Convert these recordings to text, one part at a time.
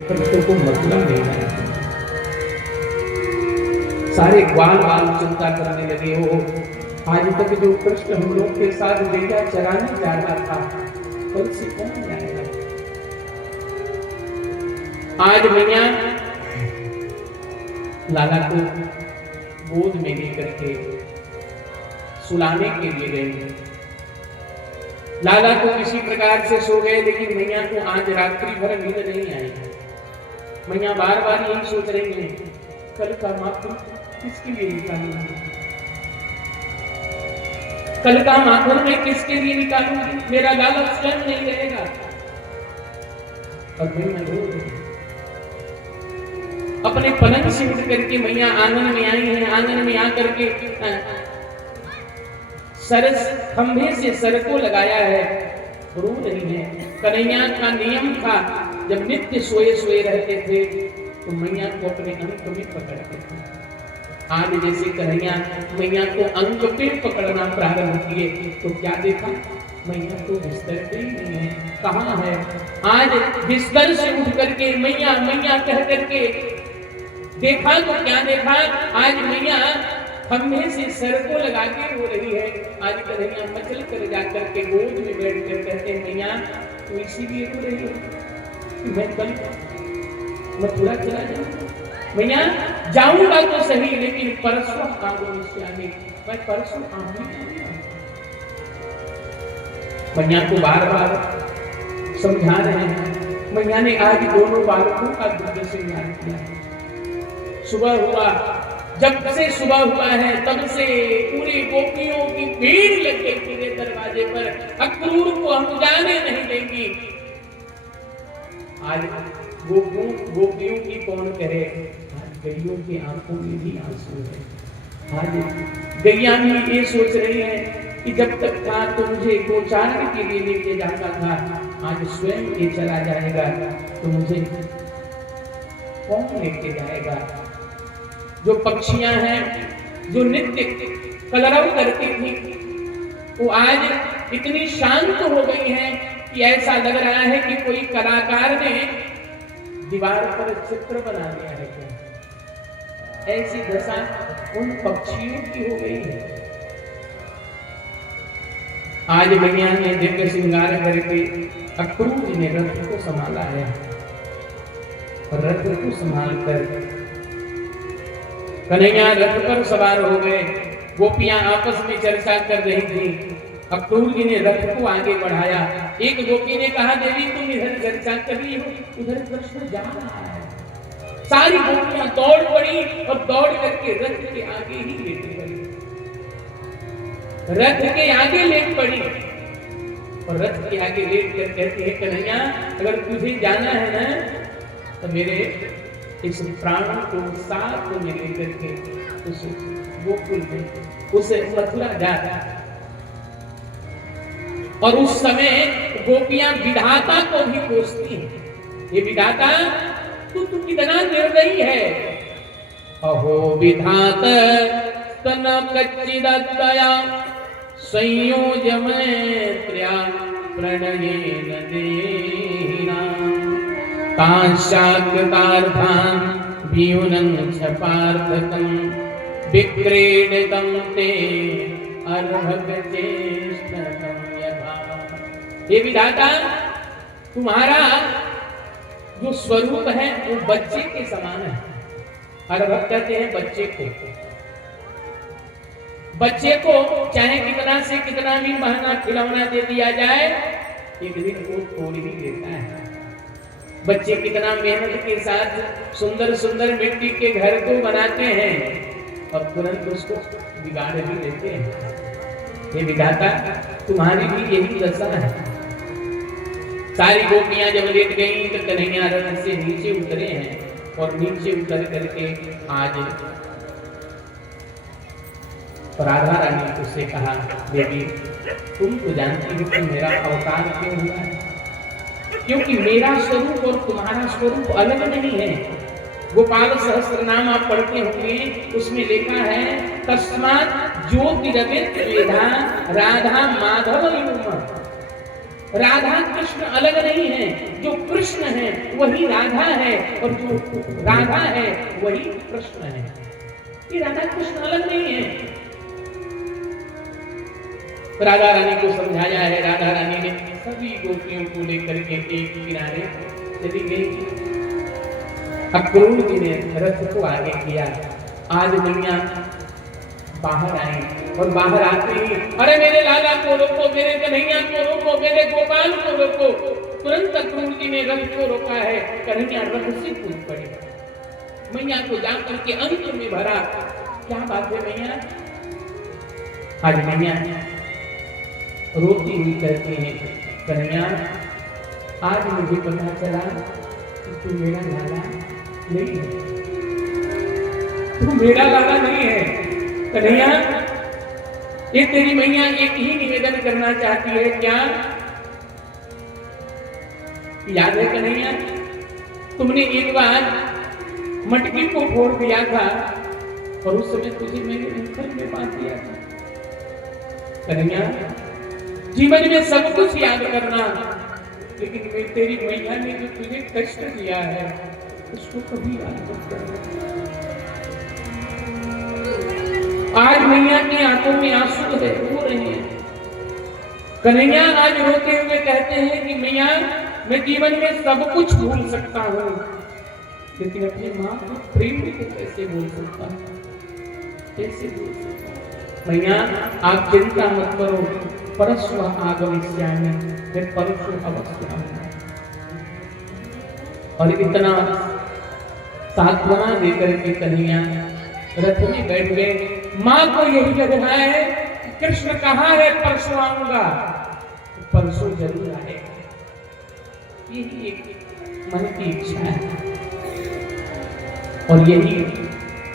कृष्ण को मतलब नहीं है। सारे ग्वाल वाल चिंता करने लगे हो। आज तक जो कृष्ण हम लोग के साथ गैया चराने जा रहा था, कल से कौन जाएगा? आज मैया लाला को गोद में लेकर के सुलाने के लिए गए। लाला को किसी प्रकार से सो गए, लेकिन मैया को आज रात्रि भर नींद नहीं आई। मैया बार बार यही सोच रही है, कल का माखन किसके लिए निकालूंगी, कल का माखन मैं किसके लिए निकालूंगी, मेरा लाला स्वयं नहीं रहेगा। और मैया रो रही, अपने पलंग से उठ करके मैया आंगन में आई है। आंगन में आकर के सरस खंभे से सर को लगाया है, रो रही है। कन्हैया का नियम था, जब नित्य सोए सोए रहते थे तो मैया को अपने अंक में पकड़ते थे। आज जैसे कन्हैया मैया को अंक पे पकड़ना प्रारंभ किए तो क्या देखा, मैया तो बिस्तर पे ही नहीं है, कहाँ है? आज बिस्तर से उठ करके मैया मैया कह करके देखा तो क्या देखा, आज मैया खंभे से सर को लगा के रो रही है। आज कन्हैया मचल कर जाकर के गोद में बैठ कर कहते हैं, मैया तो इसीलिए रो रही है मैं कल मथुरा चला जाऊंगा। मैया जाऊंगा तो सही, लेकिन परसों आगे मैं परसों आऊंगा। मैया को बार बार समझा रहे हैं। मैया ने आज दोनों बालकों का दुर्ग श्रृंगार किया। सुबह हुआ, जब से सुबह हुआ है तब से पूरी गोपियों की भीड़ लग गई पूरे दरवाजे पर, अक्रूर को हम जाने नहीं देंगी। आज गोपियों की कौन कहे, आज गैयों की आंखों में भी आंसू है। आज गैया भी ये सोच रही है कि जब तक था तो मुझे गोचारण के लिए लेके जाता था, आज स्वयं ये चला जाएगा तो मुझे कौन लेके जाएगा? जो पक्षियां हैं जो नित्य कलरव करती थी, वो आज इतनी शांत हो गई हैं कि ऐसा लग रहा है कि कोई कलाकार ने दीवार पर चित्र बना दिया है क्या। ऐसी दशा उन पक्षियों की हो गई है। आज मैया ने दिव्य श्रृंगार करके अक्रूर ने रथ को संभाला है, और रथ को संभाल कर कन्हैया रथ पर सवार हो गए। गोपियां आपस में चर्चा कर रही थी। अक्रूर जी ने रथ को आगे बढ़ाया। एक गोपी ने कहा, देवी तुम इधर चर्चा कर रही हो, उधर कृष्ण जा रहा है। सारी गोपियां दौड़ पड़ी और दौड़ करके रथ के आगे ही लेट पड़ी, रथ के आगे लेट पड़ी और रथ के आगे लेट कर कहती है, कन्हैया अगर तुझे जाना है ना तो मेरे इस प्राण को साथ में लेकर के उस गोकुल में उसे मथुरा जा। और उस समय गोपियां विधाता को भी कोसती हैं, ये विधाता तू कितना निर्दयी है। अहो विधाता स्तन कच्चिदत्तया संयोजमैत्र्या प्रणयेन देहिना ताशाकृतार्थां व्यूनं च पार्थकं विक्रीडितं ते अर्भकचेष्टतं यथा। हे विधाता, तुम्हारा जो स्वरूप है वो बच्चे के समान है। अर्भक कहते हैं बच्चे को। बच्चे को चाहे कितना से कितना भी महंगा खिलौना दे दिया जाए, एक दिन वो तोड़ ही देता है। बच्चे कितना मेहनत के साथ सुंदर सुंदर मिट्टी के घर को बनाते हैं और तुरंत उसको बिगाड़ भी देते हैं। ये विधाता, तुम्हारी भी यही दशा है। सारी गोपियां जब लेट गईं तो कन्हैया रथ से नीचे उतरे हैं और नीचे उतर करके आज राधा रानी ने उससे कहा, देवी तुम तो जानती हो कि मेरा अवतार क्यों हुआ है, क्योंकि मेरा स्वरूप और तुम्हारा स्वरूप अलग नहीं है। गोपाल सहस्त्रनाम आप पढ़ते होंगे, उसमें लिखा है, तस्मात् ज्योतिरविद् वेदा राधा माधव युग्म। राधा कृष्ण अलग नहीं है, जो कृष्ण है वही राधा है और जो राधा है वही कृष्ण है। ये राधा कृष्ण अलग नहीं है। राधा रानी को समझाया है। राधा रानी ने सभी गोपियों को लेकर के एक किनारे चली गई। अक्रूर जी ने रथ को आगे किया। आज मैया बाहर आई और बाहर आते ही अरे मेरे लाला को रोको, मेरे कन्हैया को रोको, मेरे गोपाल को रोको। तुरंत अक्रूर जी ने रथ को रोका है। कन्हैया रथ से कूद पड़ी, मैया को जाकर के अंत में भरा। क्या बात है मैया? आज मैया रोती हुई कहती है, कन्हैया आज मुझे पता चला कि तू मेरा लाला नहीं है, तू मेरा लाला नहीं है। कन्हैया ये तेरी मैया एक ही निवेदन करना चाहती है। क्या याद है कन्हैया, तुमने एक बार मटकी को फोड़ दिया था और उस समय तुझे मैंने मुखर में बांध दिया था। कन्हैया जीवन में सब कुछ याद करना, लेकिन मैं तेरी मैया ने जो तुझे कष्ट दिया है उसको कभी याद मत करना। आज मैया की आंखों में आंसू है, रो रही है। कन्हैया आज रोते हुए कहते हैं कि मैया मैं जीवन में सब कुछ भूल सकता हूँ, लेकिन अपनी माँ को प्रेम को कैसे भूल सकता हूँ, कैसे भूल सकता हूँ। मैया आप चिंता मत करो, परस्व आगमिष्यामि, मैं परसों अवश्य आऊंगा। और इतना सांत्वना देकर के कन्हैया रथ में बैठ गए। माँ को यही लग रहा है कि कृष्ण कहाँ है, परसों आऊंगा, परसों जरूर आएगा। यही एक मन की इच्छा है और यही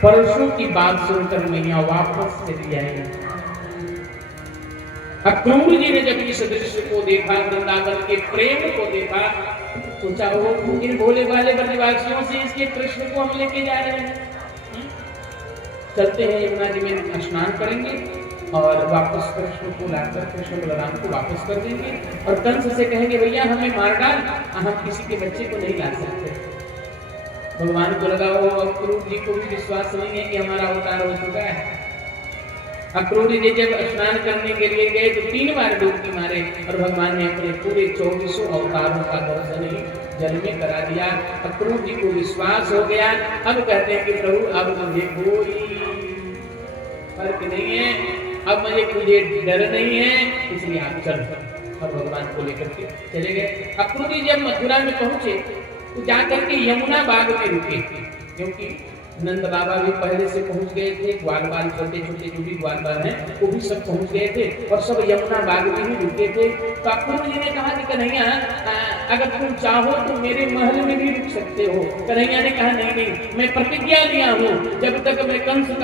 परसों की बात सुनकर मैया वापस चली आई। अक्रूर जी ने जब इस दृश्य को देखा, वृंदावन के प्रेम को देखा, सोचा वो इन भोले वाले ब्रजवासियों से इसके कृष्ण को हम लेके जा रहे हैं। चलते हैं यमुना जी में स्नान करेंगे और वापस कृष्ण को लाकर कृष्ण बलराम को वापस कर देंगे और कंस से कहेंगे भैया हमें मार डाल, हम किसी के बच्चे को नहीं ला सकते। भगवान को लगा वो अक्रूर जी को भी विश्वास नहीं है कि हमारा अवतार हो चुका है। अक्रूर जी जब स्नान करने के लिए गए तो 3 बार डुबकी मारे और भगवान ने अपने पूरे 24 अवतारों का दर्शन ही जल में करा दिया। अक्रूर जी को विश्वास हो गया। अब कहते हैं कि प्रभु अब मुझे कोई फर्क नहीं है, अब मुझे डर नहीं है, इसलिए आप चल। और भगवान को लेकर के चले गए। अक्रूर जी जब मथुरा में पहुंचे तो जाकर के यमुना बाग में रुके, क्योंकि नंद बाबा भी पहले से पहुंच गए थे, ग्वाल बाल छोटे छोटे जो भी ग्वाल बाल हैं वो भी सब पहुंच गए थे और सब यमुना बाग में ही रुके थे। तो अक्रूर जी ने कहा कि कन्हैया अगर तुम चाहो तो मेरे महल में भी रुक सकते हो। कन्हैया ने कहा नहीं नहीं, मैं प्रतिज्ञा लिया हूँ जब तक मैं कंस का